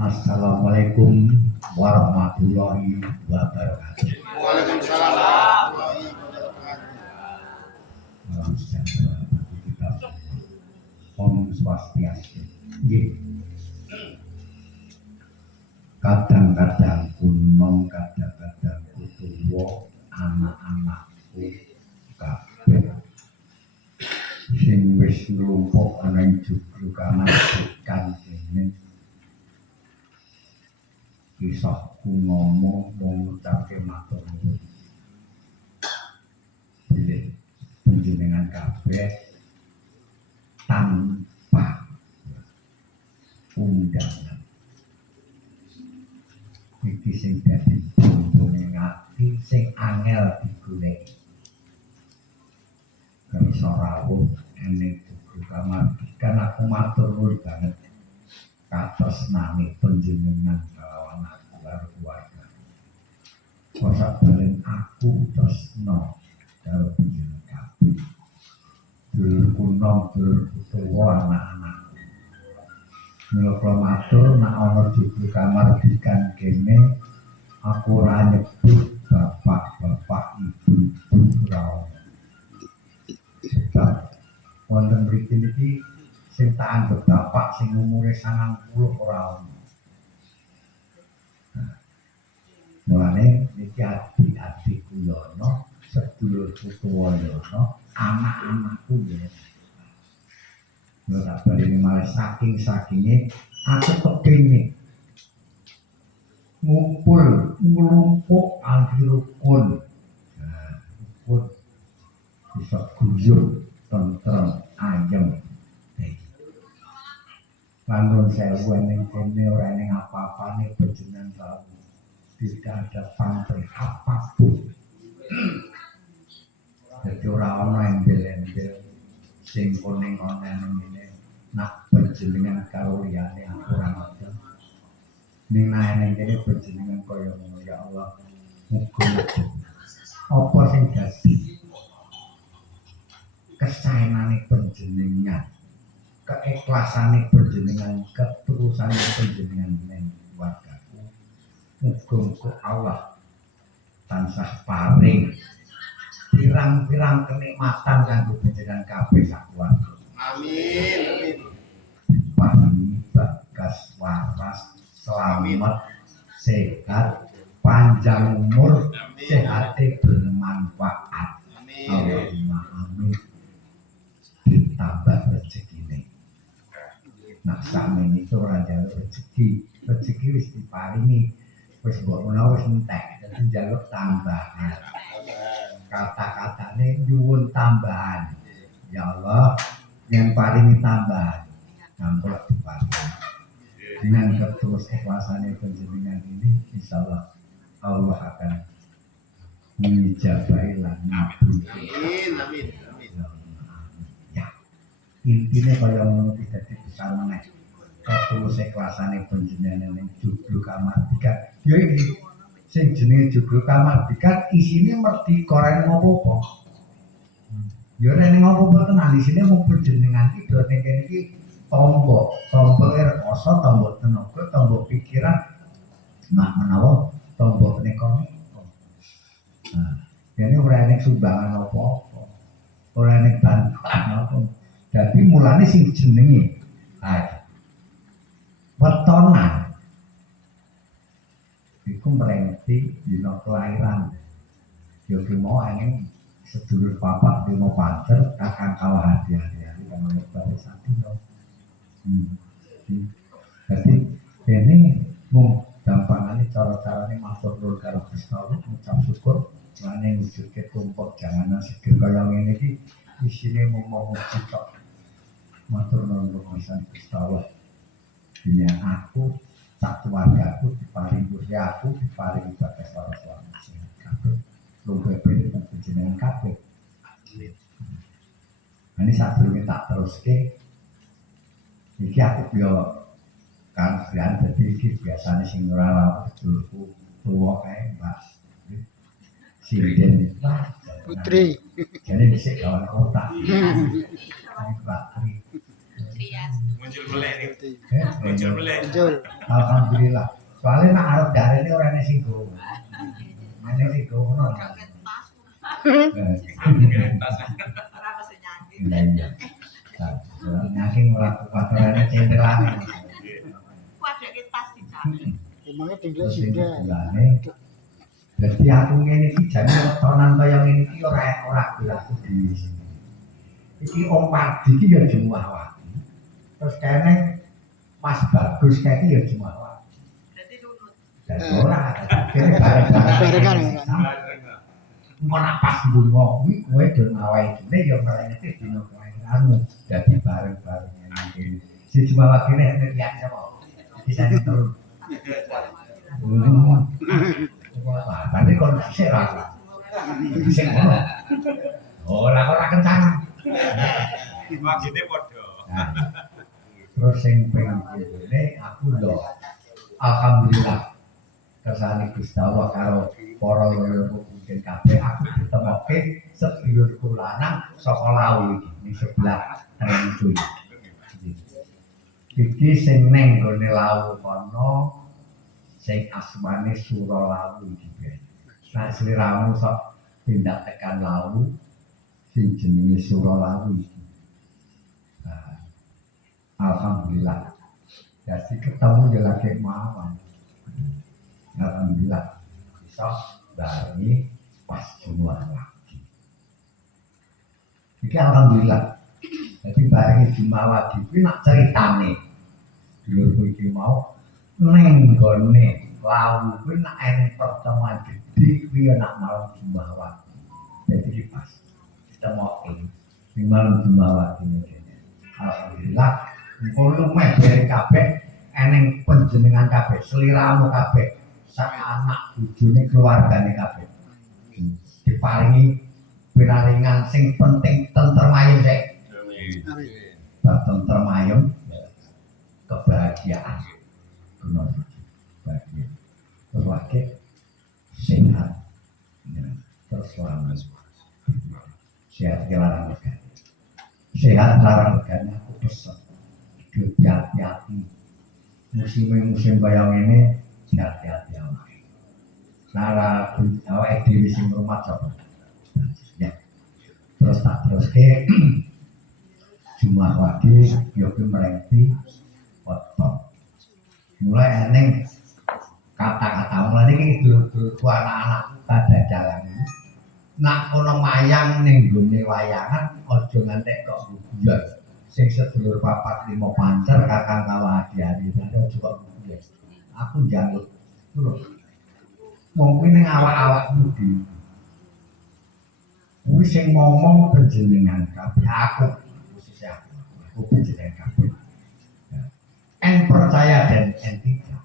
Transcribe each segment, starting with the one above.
Assalamualaikum warahmatullahi wabarakatuh. Waalaikumsalam warahmatullahi wabarakatuh. Salam sejahtera bagi kita semua. Om Swastiastu. Kadang-kadang kuno, kadang-kadang kutuwa, anak-anakku kabeh sing wis nglumpuk ana ing jugru kamardikan kene. Kisahku ngomong ngucapke matur nuwun. Bilih panjenengan kabeh tanpa undangan. Iki sing dadi bombone ngati sing angel digoleki. Kami rawuh ene jugru kamardikan aku matur nuwun banget katresnane panjenengan kalawan aku karo keluarga. Kosak balen aku tresno karo panjenengan kabeh. Dulur kuno, dulur utawa anak-anakku. Mila kula matur nek ana jugru kamardikan kene aku ora nyebut bapak-bapak, ibu-ibu ora. Sebab wonten mriki niki sing tak anggap bapak sing umure 90 ora ono. Mulane niki adik-adikku yo ono, sedulurku tuwa yo ono, anak-anakku yo. Lha tak baleni malah saking-sakinge aku kepengin ngumpul nglumpuk anti rukun. Rukun bisa guyub, tentrem, ayem. Lanun sewu ning kene ora ning apa-apane panjenengan tahu. Tidak ada pamrih apapun. Jadi ora ana embel-embel sing koning-koning ngene. Nak panjenengan karo liyane aku ora ngoten. Ning ning kene panjenengan kaya ngono ya Allah. Muga-muga apa sing dadi kesaenane panjenengan, keikhlasannya panjenengan, ketulusannya panjenengan ning keluargaku. Muga-muga Allah tansah paring pirang-pirang kenikmatan kanggo panjenengan kabeh sakeluarga. Amin. Paringi bagas waras, selamat, sehat, panjang umur, sehate bermanfaat. Allahumma amin. Ditambah rezekine. Nah, sakmene itu ora njaluk rezeki. Rezeki wis diparingi. Wis mbok menawa wis entek, dadi njaluk tambahan. Kata-katane nyuwun tambahan. Ya Allah, yang paringi tambahan. Ampun diparingi. Dengan ketulus ikhlasannya panjenengan ini, insyaallah Allah akan mengijabahi lan ngabulkan. Amin. Ya, intinya kaya ngono iki dadi besar meneh. Ketulus iklasane panjenengan ning jugru kamardikan. Ya iki sing jenenge jugru kamardikan isine merdi korene apa-apa. Ya ora ning apa-apa tenan isine mung panjenengan iki do ning kene iki tombo rekoso, tombo tenaga, tombo pikiran. Nah, menawa tombo menika. Nah, ini ora ning sumbangan apa-apa. Ora ning bantuan apa. Dadi mulane sing jenenge wetonan iku mrenti dina kelahiran. Ya ki mau ning sedulur papat dina pancer kakang kawah hati-hati kan bae sadina. Jadi ini mung gampangane cara-carane matur nuwun karo Gusti Allah, ngucap syukur lan ngujudke tumpuk janganan seger kaya ngene iki isine mung muji tok. Matur nuwun kang Gusti Allah. Dene aku sak keluargaku diparingi Gusti aku diparingi bagas para suami sing kabeh luwih bener panjenengan kabeh. Ini sadurunge tak teruske iki aku yo kan gran dadi iki biasane sing ora sedulurku tuwa kae Mbak Sinden Putri. Jadi dhisik kawan kota. Ini Mbak Tri. Muncul mulai nih. Eh, Muncul mulai. Muncul. Alhamdulillah. Soalnya nak arep darene ora ana sing go. Ana sing go ngono. Iya iya. Nyaking ora kuwatirane centelane. Emangnya tinggal Terus sing sudah. kedulane. Dadi aku ngene iki jane wetonan kaya ngene iki ora berlaku dhewe sini. Iki Om Pardi iki ya Jumat wae. Terus kene Mas Bagus kae iki ya Jumat wae. Dan ora kene Barengan, Engko nak pas bunga kuwi kowe do ngawahi dene ya mrene dino kowe anu dadi bareng-bareng ngene. Si Jumat wae kene nek ya sapa. Bisa terus. Wah, berarti kondisi ra. Sing ngono. Ora kencang. Maksudnya podo. Nah, terus sing pengen ngene aku lho alhamdulillah kersane Gusti Allah karo para leluhur mungkin kabeh aku ditemokke sedulurku lanang saka Lawu iki ning sebelah Rencu. Iki sing ning gone Lawu kono sing asmane Suralawu iki. Nah, sliramu sok tindak tekan Lawu sing jenenge Suralawu iki. Alhamdulillah. Jadi ketemu ya lagi mawon. Alhamdulillah bisa dari pas Jumat lagi. Iki alhamdulillah. Jadi bareng Jumat lagi kuwi nak ceritane. Dulurku iki mau ning gone Lawu kuwi nak eneng pertemuan gede kuwi nak malam Jumat lagi. Jadi iki pas ditemokke ning malam Jumat lagi ini. Alhamdulillah kono meh bareng kabeh eneng panjenengan kabeh sliramu kabeh sak anak bojone keluargane kabeh diparingi pinaringan sing penting tentrem ayem sik bab tentrem ayem kebahagiaan bener bahagia terus lagi sehat terus selamat sehat larang regane sehat larang regane aku pesen hati-hati musim kaya ngene hati-hati awake. Cara awake dhewe sing rumah coba. Ya. Terus tak teruske Jumat pagi yo ki mrenti foto. Mulai eneng kata-kata mulai iki dulu anak-anak pada jalan ini. Nak ono mayang ning gone wayangan aja ngantek kok guyon. Sing sedulur papat limo pancer kakang kawadi-adi ada juga guyon. Aku njaluk lho. Mungkin ning awak-awakmu dhewe. Kuwi sing ngomong panjenengan kabeh aku khusus aku panjenengan kabeh. En percaya dan en tidak.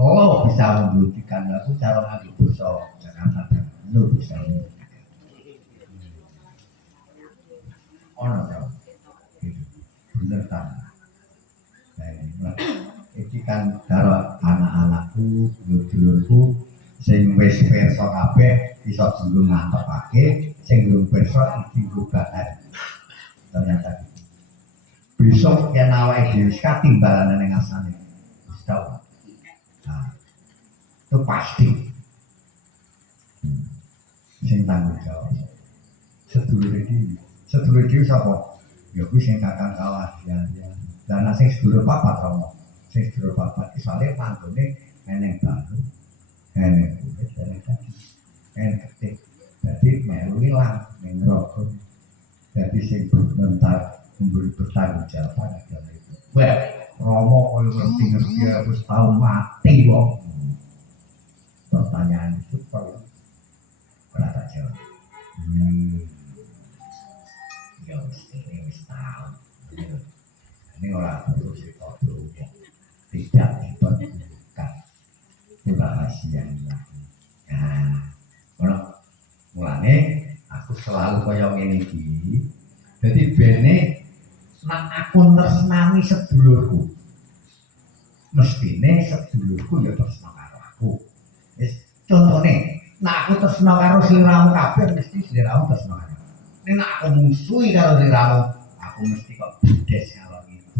Oh bisa membuktikan aku cara nganggo basa Jakarta dan nur bisa membuktikan. Ono ta. Bener ta. Iki kan karo anak-anakku, dulur-dulurku sing wis pirsa kabeh iso dinggo ngantepake, sing durung pirsa iki gugatan. Ternyata besok yen awake dhewe katimbalan ning asane. Wis tau. Nah, itu pasti. Sing tanggung jawab. Sedulur iki sapa? Ya kuwi sing kakang kalah ya. Dan sing sedulur papat romo. Sing sedulur papat iki sale panggone eneng baru. Eneng kuwi eneng tadi. Eneng ketik. Dadi melu ilang ning roko. Dadi sing bentar memberi bertanggung jawab adalah itu. Wah, romo koyo ngerti-ngerti wis tau mati wong. Pertanyaan itu perlu berata jawab. Ya wis tahu. Ini orang perlu dikodoh tidak diperlukan rahasianya. Nah, kalau mulane aku selalu kaya ngene iki. Dadi bene nek aku tresnani sedulurku. Mestine sedulurku ya tresna karo aku. Wis contone, nek aku tresna karo sliramu kabeh mesti sliramu tresna karo. Nek aku musuhi karo sliramu, aku mesti kok budes karo itu.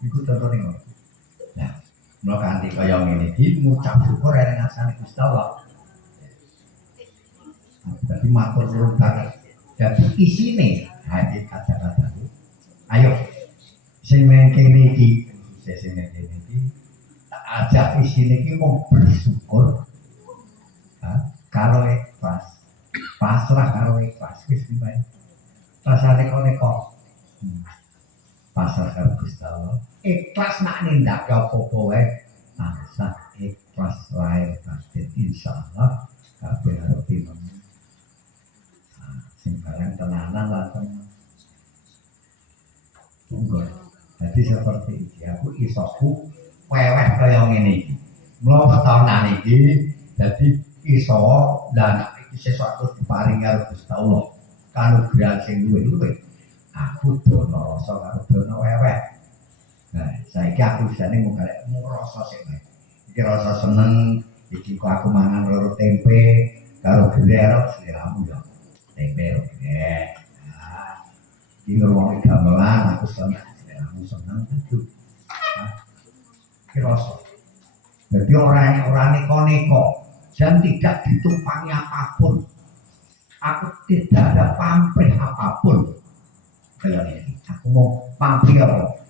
Iku contohnya ngono. Nah, mula kanthi kaya ngene iki ngucap syukur ing ngarsane Gusti Allah. Jadi matur nuwun banget. Jadi isine hati kata-kataku. Ayo sing nang kene iki, sing nang kene iki tak ajak isine iki mung bersyukur. Karo ikhlas. Pasrah karo ikhlas wis wae. Rasane kok pasrah karo Gusti Allah. Ikhlas nak nindak apa-apa wae. Pasrah ikhlas wae batin insyaallah kabeh arep pimen. Sing barang tenanan lah tenan. Tunggu. Jadi seperti ini, aku isoku weweh kaya ngene iki. Mula wetonan iki dadi iso dan sesuatu diparingi karo Gusti Allah. Kanugrahan sing luwih-luwih. Aku dono rasa karo dono weweh. Nah, saiki aku jane mung rasa sing wae. Iki rasa seneng, iki kok aku mangan loro tempe karo gler sliramu ya. Tempe lho ya. Nah, ini ngomongin gamelan, aku senang, aku senang, aduh. Nah, kirasa. Jadi orang neko-neko dan tidak ditumpangi apapun. Aku tidak ada pamrih apapun. Kayak ini, aku mau pamrih apa?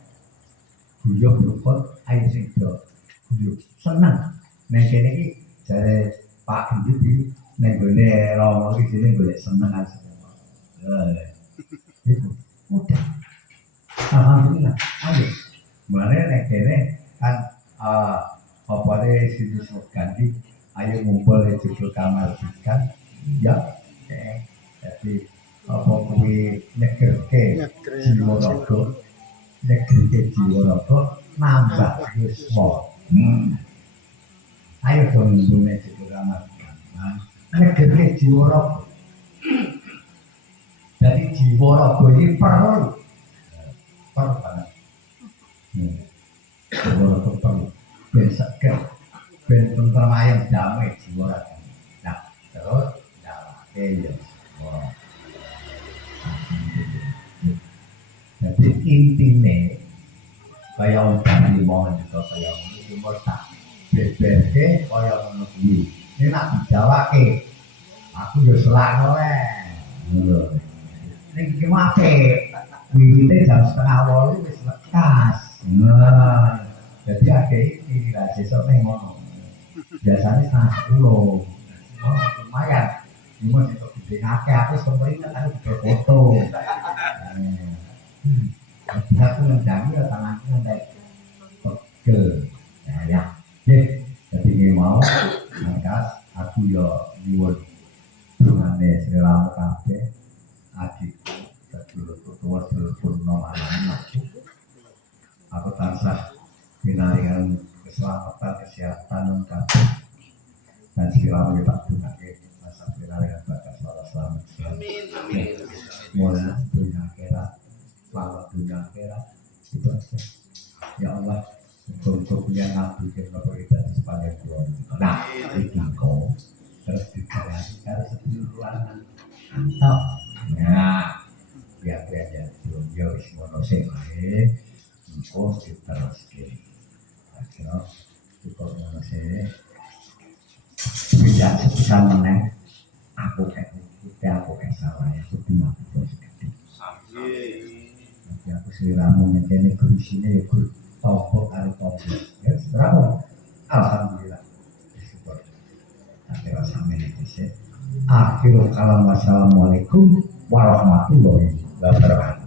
Guyup luput, ayo sing do. Guyup, senang. Nah, ini dari Pak Indi nek gone romo iki dene golek seneng aja. Itu udah. Alhamdulillah. Ayo. Mulane nek kene kan apa deh situs ganti ayo ngumpul di judul kamar ikan ya jadi apa kuwi negerke jiwa raga negerke jiwa raga nambah yuswa. Ayo dong ngumpul di judul kamar ikan. Negeri jiwa raga. Jadi jiwa raga ini perlu banget. Jiwa raga perlu. Ben seger, ben tentrem ayam damai jiwa raga. Nah, terus nyalake ya. Jadi intine kaya udan limon juga kaya ngono tak beberke kaya ngono kuwi. Ini nak dijawake aku yo selak oleh ngono. Ning iki mate wiwite jam 7:30 wis lekas. Nah, jadi akeh iki ra sesuk ning ngono. Biasane 10:30. Oh, lumayan. Cuma itu gede akeh aku kemarin kan aku foto. Aku ngendani ya tanganku ngendai pegel. Ya. Jadi ini mau maka aku yo nyuwun dungane Sri Rama kabeh adikku sedulur tuwa sedulur purna aku tansah pinaringan keselamatan kesehatan kabeh dan Sri Rama tak dungake masa pinaringan bakat selamat amin mulai dunia akhirat selamat dunia akhirat itu aja ya Allah untuk yang nabi kita berikan sepanjang bulan. Nah, itu kau terus dikasih harus seduluran mantap. Nah, biar aja dunia semua nasi lain, engkau terus kiri. Akhirnya cukup nasi. Tidak sebesar mana aku kayak salah ya, aku tidak terus kiri. Nanti aku seliramu menteni kursinya ya kur. Tombol kali tombol, ya berapa? Alhamdulillah, bersyukur. Akhirnya sampai di sini. Akhirul kalam wassalamualaikum warahmatullahi wabarakatuh.